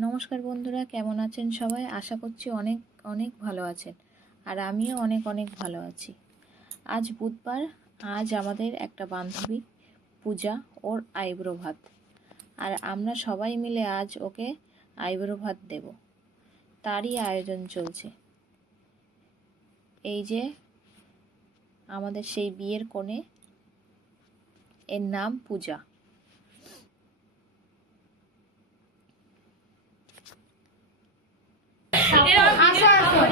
নমস্কার বন্ধুরা, কেমন আছেন সবাই? আশা করছি অনেক অনেক ভালো আছেন। আর আমিও অনেক অনেক ভালো আছি। আজ বুধবার, আজ আমাদের একটা বান্ধবী, পূজা ওর আইব্রো ভাত। আর আমরা সবাই মিলে আজ ওকে আইব্রো ভাত দেব। তারই আয়োজন চলছে। এই যে আমাদের সেই বিয়ের কোণে এর নাম পূজা।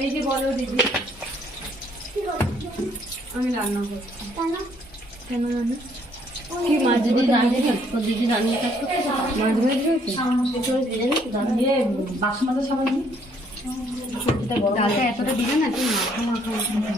এই যে বলো দিদি। আমি রান্না করছি। কেন? রান্না? কি মাছ যদি রান্নিয়ে থাকতো দিদি রান্নিয়ে থাকতো মাছ ভেজে বাসন সবাই ডালটা এতটা দিলে না তুই মাখা মাখা।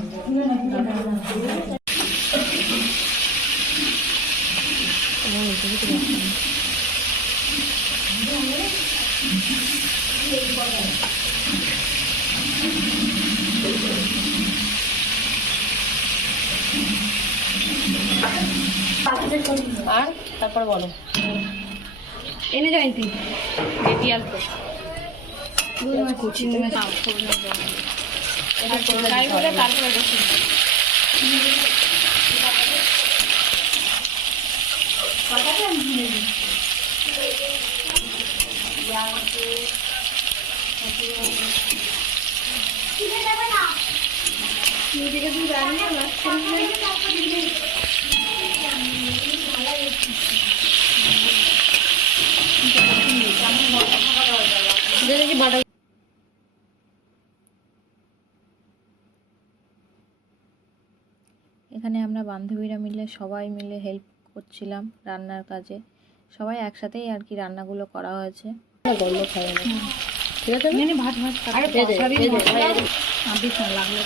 আর তারপর বলো। এনে জয়ন্তী বেবি অল্প কুচি তারপরে তারপরে এখানে আমরা বান্ধবীরা মিলে সবাই মিলে হেল্প করছিলাম রান্নার কাজে। সবাই একসাথেই আর কি রান্নাগুলো করা হয়েছে। গল্প খাওয়া ঠিক আছে ভাত ভাত আরে বেশ লাগল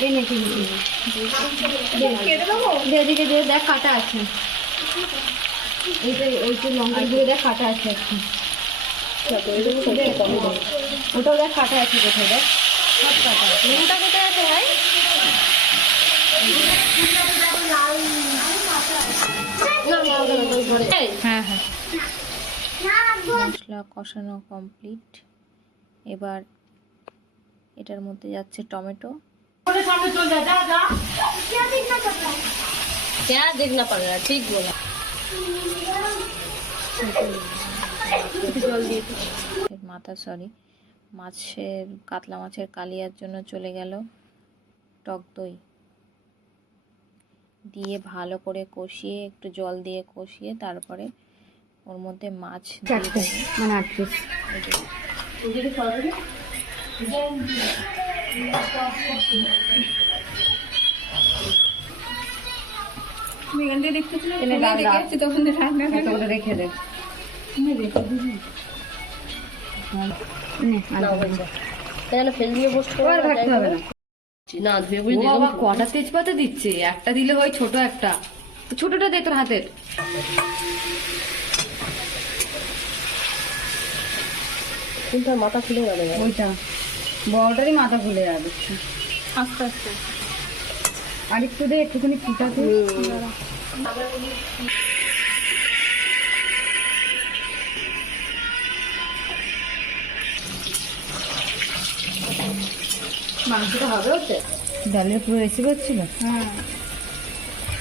এনে কিন্তু যেদিকে যে দেখ কাটা আছে। এইটা এইটা লঙ্কা দিয়ে দেখ কাটা আছে একটু ওটাও দেখ কাটা আছে কোথায় দেখ। সব কাটা আছে। ওটা কোথায় আছে ভাই? হ্যাঁ হ্যাঁ। মশলা কষানো কমপ্লিট এবার এটার মধ্যে যাচ্ছে টমেটো। ঠিক মাথা সরি মাছের কাতলা মাছের কালিয়ার জন্য চলে গেল টক দই। দিয়ে ভালো করে কষিয়ে একটু জল দিয়ে কষিয়ে তারপরে ওর মধ্যে মাছ মানে আট পিস এই যে এনে ডাল দাও রেখে দে। হবে। না। না ধুয়ে বুঝে বাবা কটা তেজপাতা দিচ্ছে? একটা দিলে হয় ছোট একটা। তো ছোটটা দে তোর হাতের। কিন্তু মাথা খুলে গেল ওইটা। বড়টারই মাথা খুলে যাবে। আস্তে আস্তে। আর একটু দে একটুখানি ফুটাতে মাংসটা হবে ওতে? ডালের পুরো রেসি করছিল হ্যাঁ।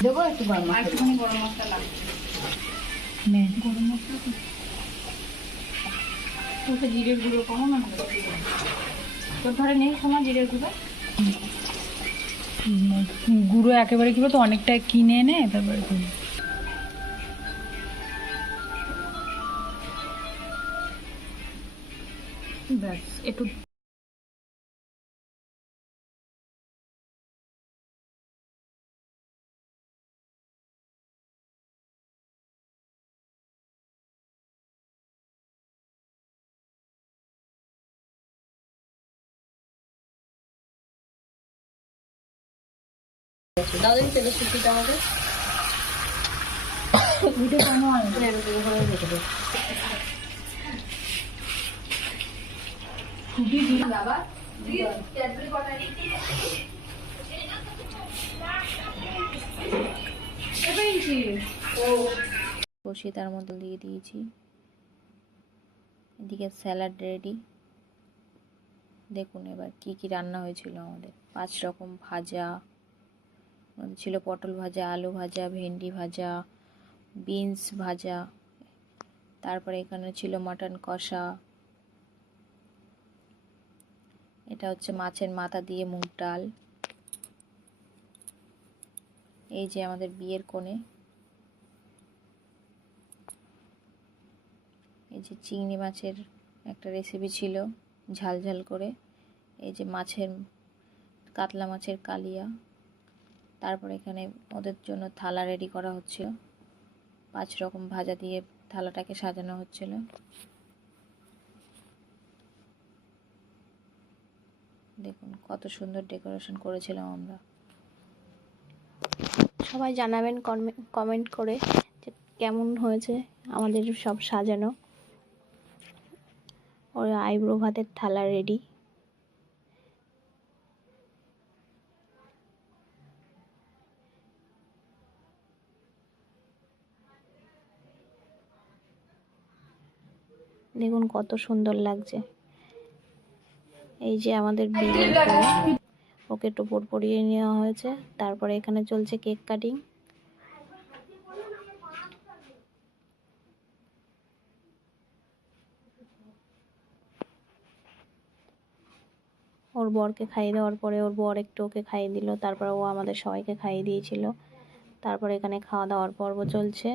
দেবো একটু গরম মশলা। একটুখানি গরম মশলা নে। ওটা জিরে গুঁড়ো কমো না তোর ঘরে নেই সময় জিরে গুঁড়ো গুঁড়ো একেবারে কি বলতো অনেকটা কিনে এনে তারপরে করি। ব্যাস, একটু দিন তেলের শিশিটা আমাকে। ভিডিও তার মধ্যে দিয়ে দিয়েছি। এদিকে স্যালাড রেডি। দেখুন এবার কি কি রান্না হয়েছিল আমাদের। পাঁচ রকম ভাজা ছিল পটল ভাজা, আলু ভাজা, ভেন্ডি ভাজা, বিনস ভাজা, তারপরে এখানে ছিল মাটন কষা। এটা হচ্ছে মাছের মাথা দিয়ে মুগ ডাল। এই যে আমাদের বিয়ের কোণে। এই যে চিংড়ি মাছের একটা রেসিপি ছিল, ঝাল ঝাল করে। এই যে মাছের, কাতলা মাছের কালিয়া। তারপর এখানে ওদের জন্য থালা রেডি করা হচ্ছিল পাঁচ রকম ভাজা দিয়ে থালাটাকে সাজানো হচ্ছিল। দেখুন, কত সুন্দর ডেকোরেশন করেছিলাম আমরা। সবাই জানাবেন কমেন্ট করে যে কেমন হয়েছে আমাদের সব সাজানো। ওর আইব্রো ভাতের থালা রেডি দেখুন কত সুন্দর লাগছে। এই যে আমাদের ওকে টোপর পরিয়ে নেওয়া হয়েছে। তারপরে এখানে চলছে কেক কাটিং। ওর বরকে খাইয়ে দেওয়ার পরে ওর বর একটু ওকে খাইয়ে দিল। তারপরে ও আমাদের সবাইকে খাইয়ে দিয়েছিল। তারপরে এখানে খাওয়া দাওয়ার পর্ব চলছে।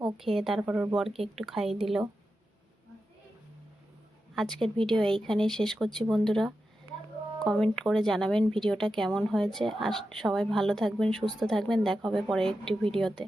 ও খেয়ে তারপর ওর বরকে একটু খাইয়ে দিল। আজকের ভিডিও এইখানেই শেষ করছি বন্ধুরা। কমেন্ট করে জানাবেন ভিডিওটা কেমন হয়েছে। আর সবাই ভালো থাকবেন, সুস্থ থাকবেন। দেখা হবে পরে একটি ভিডিওতে।